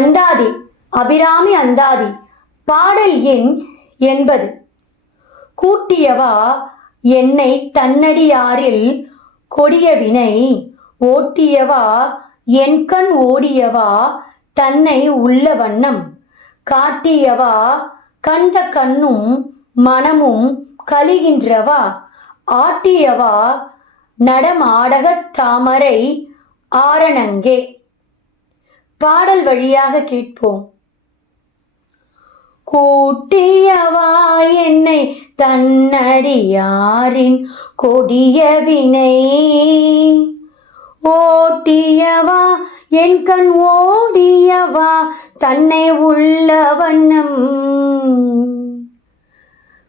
அந்தாதி அபிராமி அந்தாதி பாடல் எண் 80. கூட்டியவா என்னை தன்னடியாரில் கொடியவினை ஓட்டியவா என் கண் ஓடியவா தன்னை உள்ள வண்ணம் காட்டியவா கண்ட கண்ணும் மனமும் கலிகின்றவா ஆட்டியவா நடமாடகத் தாமரை ஆரணங்கே. பாடல் வழியாக கேட்போம். கூட்டியவா என்னை தன்னடியாரின் கொடியவினை ஓட்டியவா என் கண் ஓடியவா தன்னை உள்ள வண்ணம்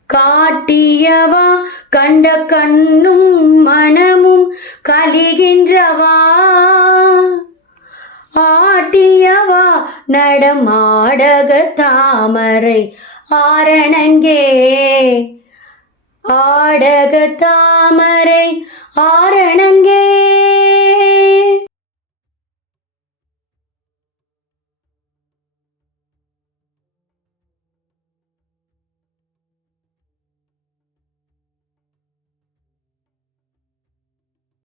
காட்டியவா கண்ட கண்ணும் மனமும் கலிகின்றவா ஆட்டியவா நடமாடக தாமரை ஆரணங்கே. ஆடக தாமரை ஆரணங்கே.